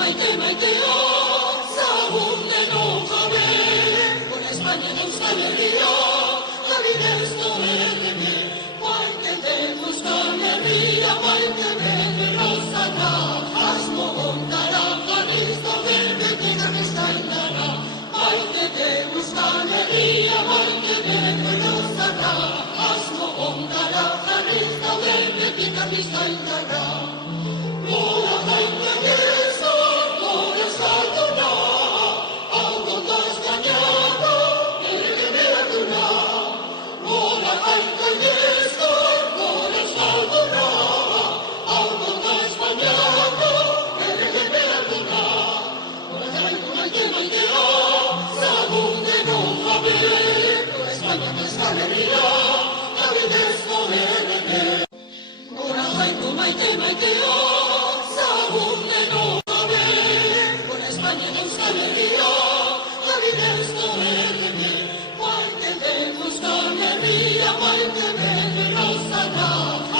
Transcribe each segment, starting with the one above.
maite maitea, zaguneno jabe, con España en Euskal Herria, adibidez doerreke, maite den Euskal Herria, maite den berrozara, asmo ondara, jarriz dober betik amestaindara, maite den Euskal Herria, maite den berrozara, asmo ondara, jarriz dober betik amestaindara. Nola gaiteke gure eskalduna, algonda Espainiako errege beharduna. Nola gaiteke gure eskalduna, algonda Espainiako errege beharduna. Nola gaitu maite maitea, zaguneno jabe, Espainia Euskal Herria, adibidez doerreke. Nola gaitu maite maitea, zaguneno jabe, con España en Euskal Herria, adibidez doerreke, maite den Euskal Herria, maite den berrozara,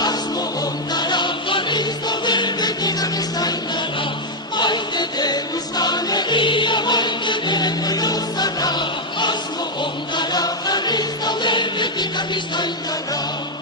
asmo ondara, jarriz dober betik amestaindara, maite den Euskal Herria, maite den berrozara, asmo ondara, jarriz dober betik amestaindara.